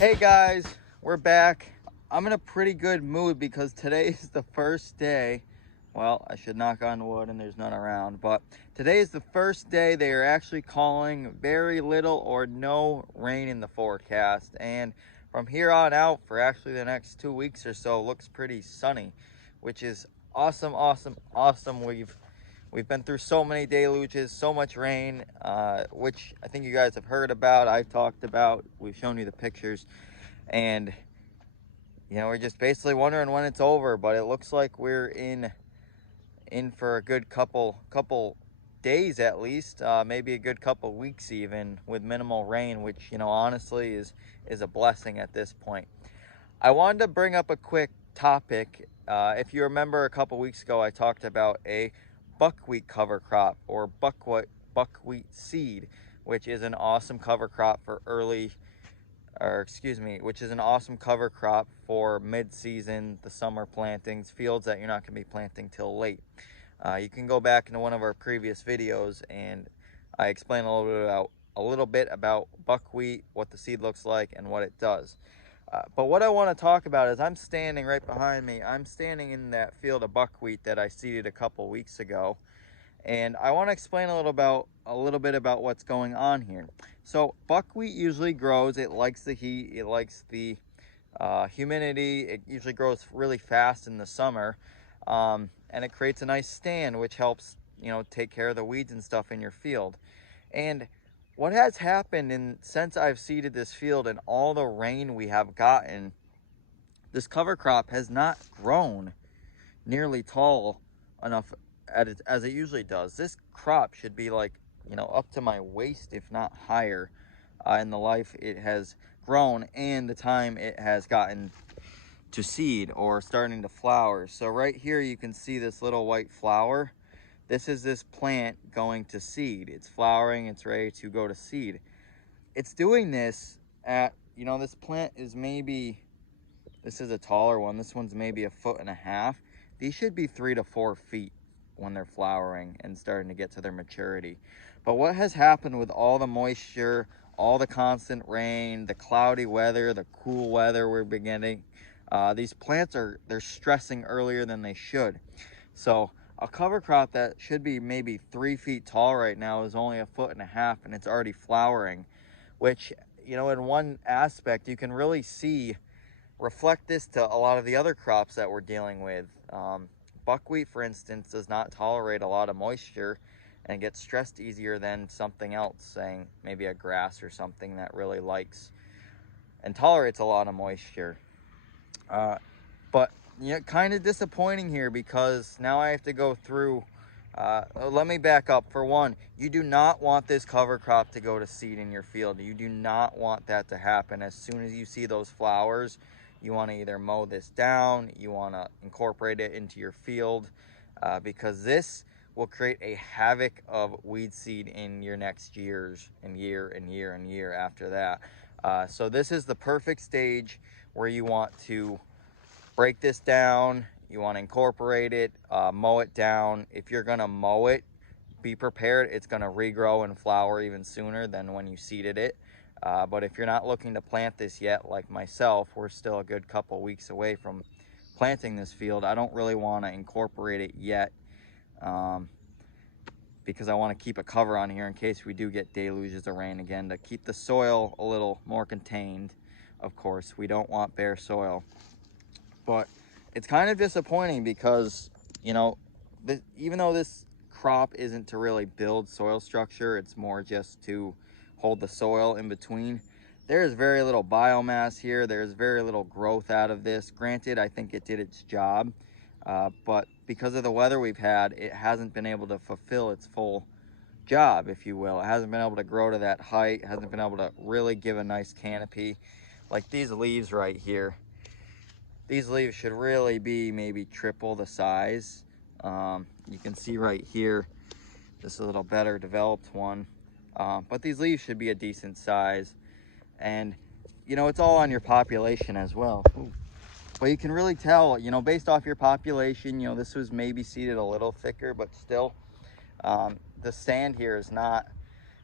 Hey guys, we're back. I'm in a pretty good mood because today is the first day. Well, I should knock on wood and there's none around, but today is the first day they are actually calling very little or no rain in the forecast. And from here on out, for actually the next 2 weeks or so, looks pretty sunny, which is awesome, awesome, awesome. We've been through so many deluges, so much rain, which I think you guys have heard about. I've talked about. We've shown you the pictures, and we're just basically wondering when it's over. But it looks like we're in for a good couple days at least, maybe a good couple weeks even, with minimal rain, which honestly is a blessing at this point. I wanted to bring up a quick topic. If you remember, a couple weeks ago, I talked about a buckwheat cover crop, or buckwheat seed, which is an awesome cover crop for which is an awesome cover crop for mid-season, the summer plantings, fields that you're not going to be planting till late. You can go back into one of our previous videos, and I explain a little bit about buckwheat, what the seed looks like, and what it does. But what I want to talk about is I'm standing right behind me. I'm standing in that field of buckwheat that I seeded a couple weeks ago, and I want to explain a little bit about what's going on here. So buckwheat usually grows. It likes the heat. It likes the humidity. It usually grows really fast in the summer, and it creates a nice stand, which helps take care of the weeds and stuff in your field. And what has happened since I've seeded this field and all the rain we have gotten, this cover crop has not grown nearly tall enough as it usually does. This crop should be like, up to my waist, if not higher, in the life it has grown and the time it has gotten to seed or starting to flower. So right here you can see this little white flower. This is this plant going to seed. It's flowering, it's ready to go to seed. It's doing this at, this plant is this is a taller one. This one's maybe 1.5 feet. These should be 3 to 4 feet when they're flowering and starting to get to their maturity. But what has happened with all the moisture, all the constant rain, the cloudy weather, the cool weather we're beginning, these plants they're stressing earlier than they should. So a cover crop that should be maybe 3 feet tall right now is only 1.5 feet, and it's already flowering, which, in one aspect, you can really reflect this to a lot of the other crops that we're dealing with. Buckwheat, for instance, does not tolerate a lot of moisture and gets stressed easier than something else, saying maybe a grass or something that really likes and tolerates a lot of moisture. But kind of disappointing here, because now I have to go through. Let me back up. For one, you do not want this cover crop to go to seed in your field. You do not want that to happen. As soon as you see those flowers, you want to either mow this down, you want to incorporate it into your field, because this will create a havoc of weed seed in your next years and year after that. So this is the perfect stage where you want to break this down. You want to incorporate it, mow it down. If you're going to mow it, be prepared. It's going to regrow and flower even sooner than when you seeded it. But if you're not looking to plant this yet, like myself, we're still a good couple weeks away from planting this field. I don't really want to incorporate it yet, because I want to keep a cover on here in case we do get deluges of rain again, to keep the soil a little more contained. Of course, we don't want bare soil. But it's kind of disappointing because, even though this crop isn't to really build soil structure, it's more just to hold the soil in between. There's very little biomass here. There's very little growth out of this. Granted, I think it did its job, but because of the weather we've had, it hasn't been able to fulfill its full job, if you will. It hasn't been able to grow to that height. It hasn't been able to really give a nice canopy. Like these leaves right here. These leaves should really be maybe triple the size. You can see right here, this is a little better developed one. But these leaves should be a decent size. And, it's all on your population as well. Ooh. But you can really tell, based off your population, this was maybe seeded a little thicker, but still, the stand here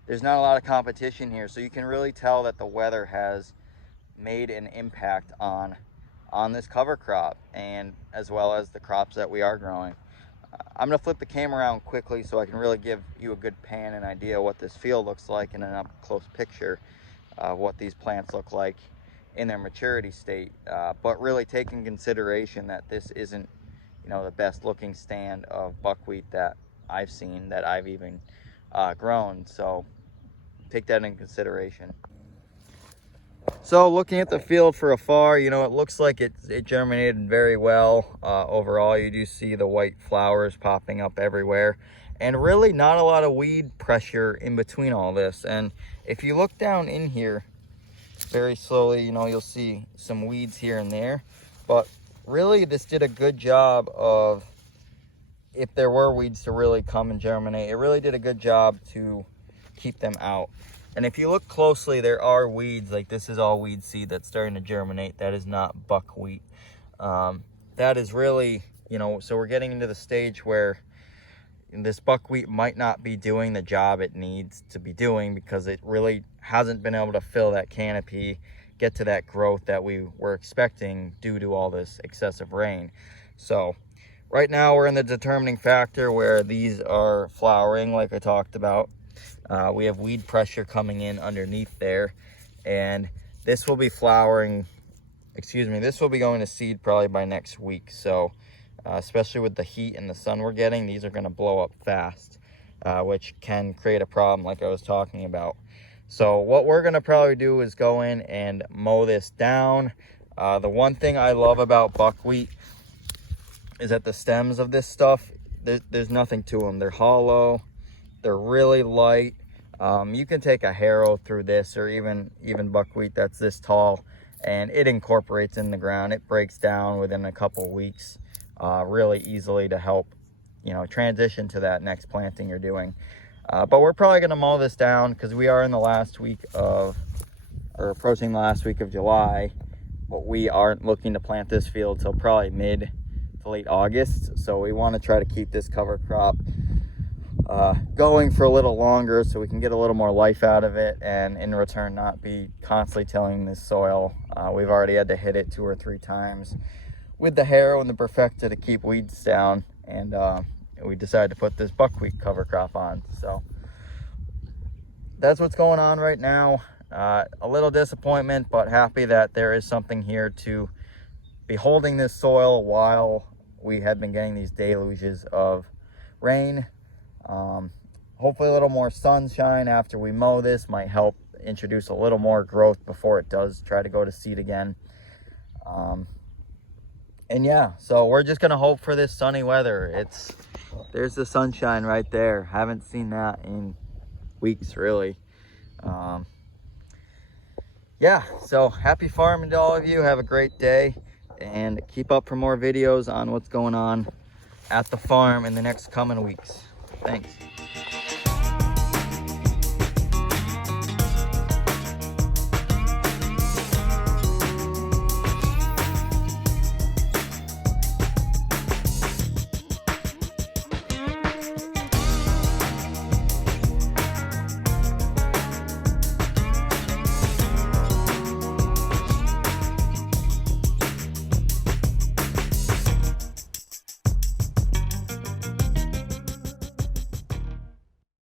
there's not a lot of competition here. So you can really tell that the weather has made an impact on this cover crop, and as well as the crops that we are growing. I'm going to flip the camera around quickly so I can really give you a good pan and idea what this field looks like in an up close picture of what these plants look like in their maturity state, but really take in consideration that this isn't, you know, the best looking stand of buckwheat that I've seen, that I've even grown. So take that in consideration. So looking at the field from afar, you know, it looks like it germinated very well. Overall, you do see the white flowers popping up everywhere, and really not a lot of weed pressure in between all this. And if you look down in here very slowly, you know, you'll see some weeds here and there, but really this did a good job of, if there were weeds to really come and germinate, it really did a good job to keep them out. And if you look closely, there are weeds, like this is all weed seed that's starting to germinate. That is not buckwheat. That is really, you know, so we're getting into the stage where this buckwheat might not be doing the job it needs to be doing, because it really hasn't been able to fill that canopy, get to that growth that we were expecting due to all this excessive rain. So right now we're in the determining factor where these are flowering, like I talked about. We have weed pressure coming in underneath there, and this will be flowering, this will be going to seed probably by next week. So especially with the heat and the sun we're getting, these are going to blow up fast, which can create a problem like I was talking about. So what we're going to probably do is go in and mow this down. The one thing I love about buckwheat is that the stems of this stuff, there's nothing to them. They're hollow, they're really light. You can take a harrow through this, or even buckwheat that's this tall, and it incorporates in the ground. It breaks down within a couple weeks really easily to help, you know, transition to that next planting you're doing. But we're probably going to mow this down because we are in the last week of, or approaching the last week of July, but we aren't looking to plant this field till probably mid to late August. So we want to try to keep this cover crop going for a little longer so we can get a little more life out of it, and in return not be constantly tilling this soil. We've already had to hit it 2 or 3 times with the harrow and the Perfecta to keep weeds down, and we decided to put this buckwheat cover crop on. So that's what's going on right now. A little disappointment, but happy that there is something here to be holding this soil while we had been getting these deluges of rain. Hopefully a little more sunshine after we mow this might help introduce a little more growth before it does try to go to seed again. And yeah, so we're just gonna hope for this sunny weather. There's the sunshine right there. Haven't seen that in weeks, really. Yeah, so happy farming to all of you. Have a great day, and keep up for more videos on what's going on at the farm in the next coming weeks. Thanks.